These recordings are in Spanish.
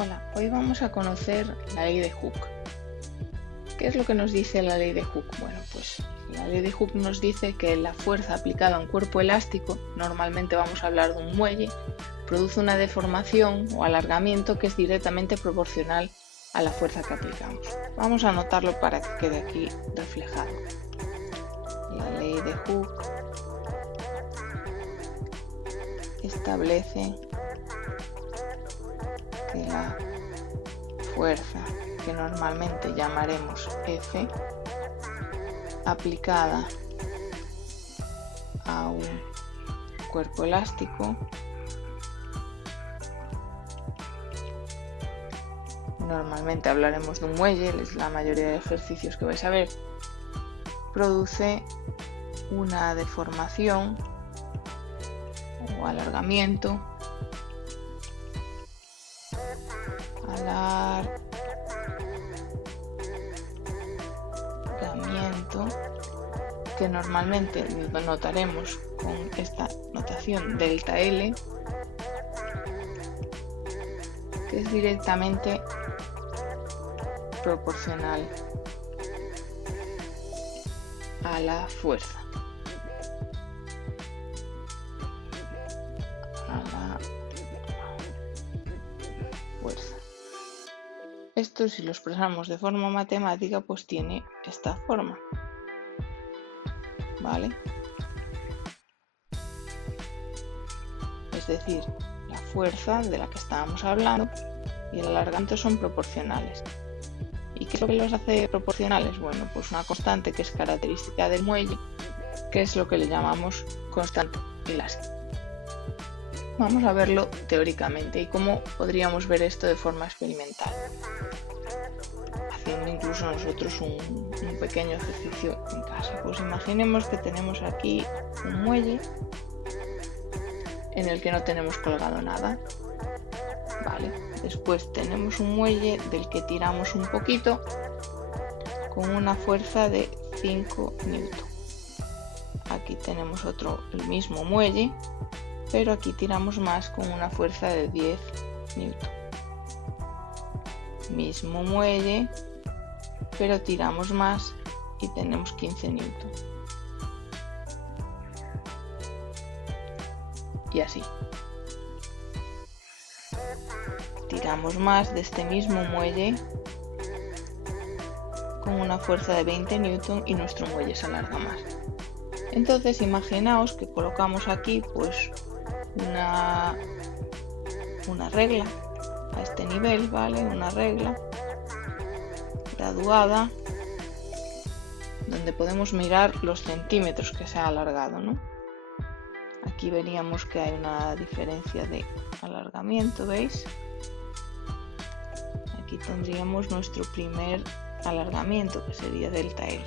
Hola, hoy vamos a conocer la ley de Hooke. ¿Qué es lo que nos dice la ley de Hooke? Bueno, pues la ley de Hooke nos dice que la fuerza aplicada a un cuerpo elástico, normalmente vamos a hablar de un muelle, produce una deformación o alargamiento que es directamente proporcional a la fuerza que aplicamos. Vamos a anotarlo para que quede aquí reflejado. La ley de Hooke establece que la fuerza, que normalmente llamaremos F, aplicada a un cuerpo elástico, normalmente hablaremos de un muelle, es la mayoría de ejercicios que vais a ver, produce una deformación o alargamiento que normalmente notaremos con esta notación delta L, que es directamente proporcional a la fuerza. Esto, si lo expresamos de forma matemática, pues tiene esta forma, ¿vale? Es decir, la fuerza de la que estábamos hablando y el alargamiento son proporcionales. ¿Y qué es lo que los hace proporcionales? Bueno, pues una constante que es característica del muelle, que es lo que le llamamos constante elástica. Vamos a verlo teóricamente y cómo podríamos ver esto de forma experimental, haciendo incluso nosotros un pequeño ejercicio en casa. Pues imaginemos que tenemos aquí un muelle en el que no tenemos colgado nada, ¿vale? Después tenemos un muelle del que tiramos un poquito con una fuerza de 5 newton. Aquí tenemos el mismo muelle, pero aquí tiramos más con una fuerza de 10 newton. Mismo muelle, pero tiramos más y tenemos 15 newton. Y así. Tiramos más de este mismo muelle con una fuerza de 20 newton y nuestro muelle se alarga más. Entonces imaginaos que colocamos aquí pues una regla a este nivel, ¿vale? Una regla graduada donde podemos mirar los centímetros que se ha alargado, ¿no? Aquí veríamos que hay una diferencia de alargamiento, ¿veis? Aquí tendríamos nuestro primer alargamiento, que sería delta L,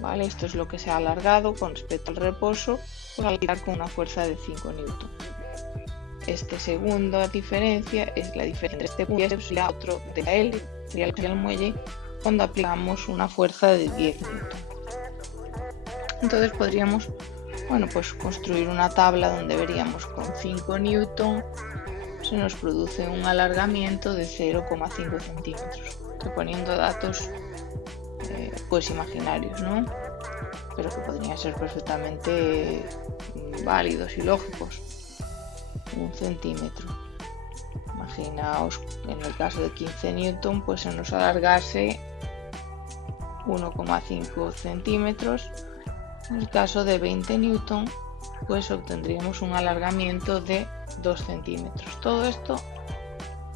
¿vale? Esto es lo que se ha alargado con respecto al reposo al tirar con una fuerza de 5 newton. Esta segunda diferencia es la diferencia entre este muelle y otro delta L, sería el muelle, cuando aplicamos una fuerza de 10 newton. Entonces podríamos, bueno, pues construir una tabla donde veríamos con 5 newton se nos produce un alargamiento de 0,5 centímetros, poniendo datos pues imaginarios, ¿no? Pero que podrían ser perfectamente válidos y lógicos. 1 centímetro. Imaginaos en el caso de 15 newton pues se nos alargase 1,5 centímetros. En el caso de 20 newton pues obtendríamos un alargamiento de 2 centímetros. Todo esto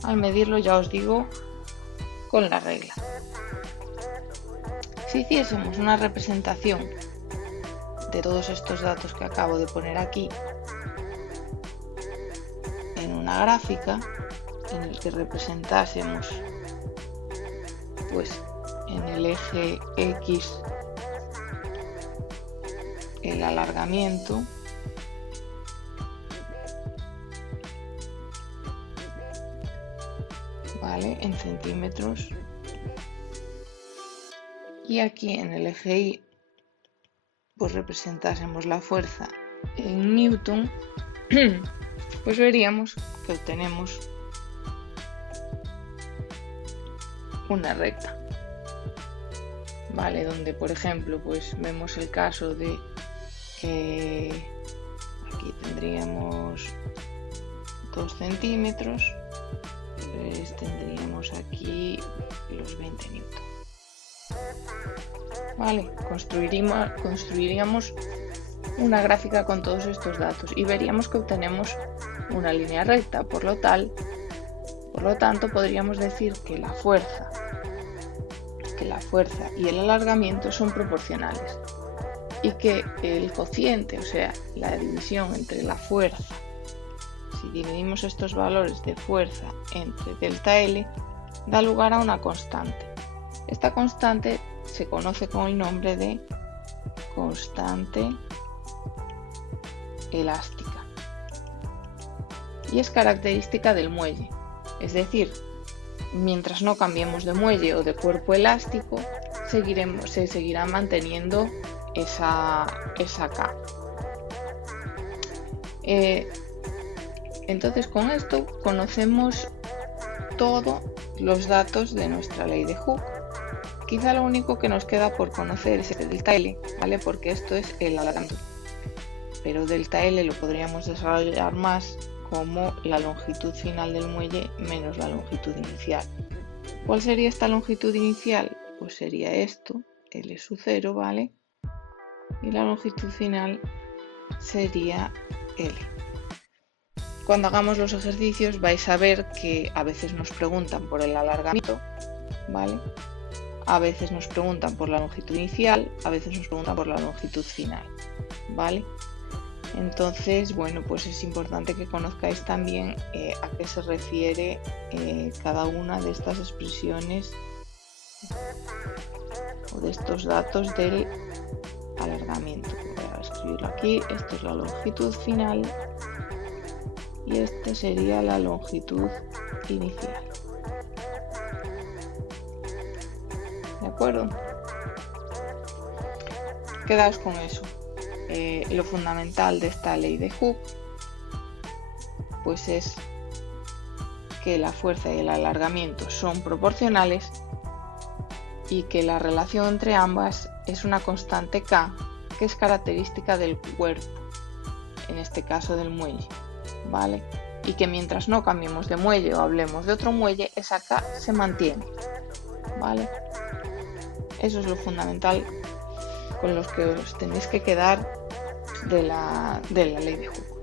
al medirlo, ya os digo, con la regla. Si hiciésemos una representación de todos estos datos que acabo de poner aquí en una gráfica en el que representásemos pues en el eje X el alargamiento, ¿vale? En centímetros, y aquí en el eje Y pues representásemos la fuerza en newton, pues veríamos que obtenemos una recta. Vale, donde por ejemplo pues vemos el caso de que aquí tendríamos 2 centímetros, pues tendríamos aquí los 20 newton. Vale, construiríamos una gráfica con todos estos datos y veríamos que obtenemos una línea recta. Por lo tanto, podríamos decir que la fuerza y el alargamiento son proporcionales y que el cociente, o sea, la división entre la fuerza, si dividimos estos valores de fuerza entre delta L, da lugar a una constante. Esta constante se conoce con el nombre de constante elástica y es característica del muelle, es decir, mientras no cambiemos de muelle o de cuerpo elástico, se seguirá manteniendo esa K. Entonces con esto conocemos todos los datos de nuestra ley de Hooke. Quizá lo único que nos queda por conocer es el delta L, ¿vale? Porque esto es el alargamiento. Pero delta L lo podríamos desarrollar más como la longitud final del muelle menos la longitud inicial. ¿Cuál sería esta longitud inicial? Pues sería esto, L sub 0, ¿vale? Y la longitud final sería L. Cuando hagamos los ejercicios vais a ver que a veces nos preguntan por el alargamiento, ¿vale? A veces nos preguntan por la longitud inicial, a veces nos preguntan por la longitud final, ¿vale? Entonces, bueno, pues es importante que conozcáis también a qué se refiere cada una de estas expresiones o de estos datos del alargamiento. Voy a escribirlo aquí, esto es la longitud final y esta sería la longitud inicial. ¿De acuerdo? Quedaos con eso. Lo fundamental de esta ley de Hooke pues es que la fuerza y el alargamiento son proporcionales y que la relación entre ambas es una constante K que es característica del cuerpo, en este caso del muelle, ¿vale? Y que mientras no cambiemos de muelle o hablemos de otro muelle, esa K se mantiene, ¿vale? Eso es lo fundamental con los que os tenéis que quedar de la ley de Hooke.